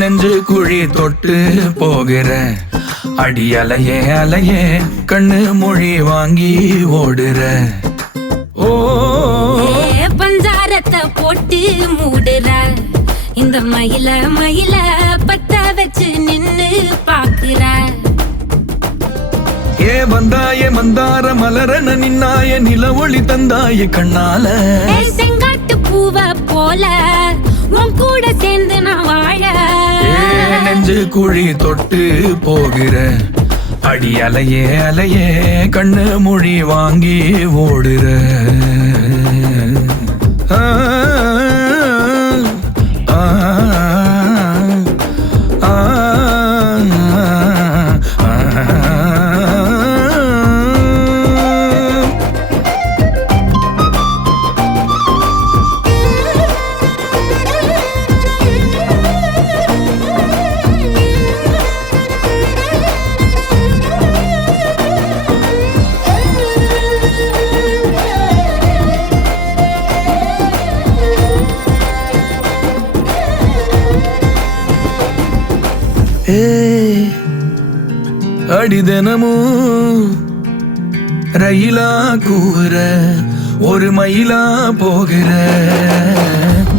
நெஞ்சு குழி தொட்டு போகிற அடி அலையே அலையே கண்ணு மொழி வாங்கி ஓடுற. ஓ பஞ்சாரத்தை போட்டு மூடுற இந்த மயில மயில பத்த வச்சு நின்னு பாக்குற. ஏ வந்தாய மந்தார மலரன நின்னாய நில ஒளி தந்தாய கண்ணால. செங்காட்டு பூவ போல உன் கூட சேர்ந்து நான் வாழ. நெஞ்சு குழி தொட்டு போகிற அடி அலையே அலையே கண்ணு மொழி வாங்கி ஓடுற. அடி தினமும் ரயிலா கூற ஒரு மயிலா போகிற.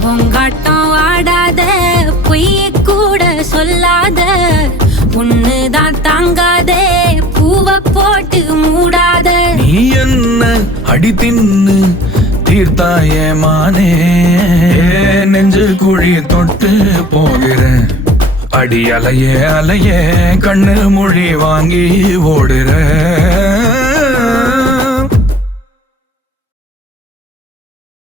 பொங்காட்டம் ஆடாத பொய் கூட சொல்லாத பொண்ணுதான் தாங்காதே பூவ போட்டு மூடாத. நீ என்ன அடி தின்னு தீர்த்தாய மானே நெஞ்சு குழி தொட்டு போகிற அடி அலையே அலையே கண்ணு மொழி வாங்கி ஓடுற.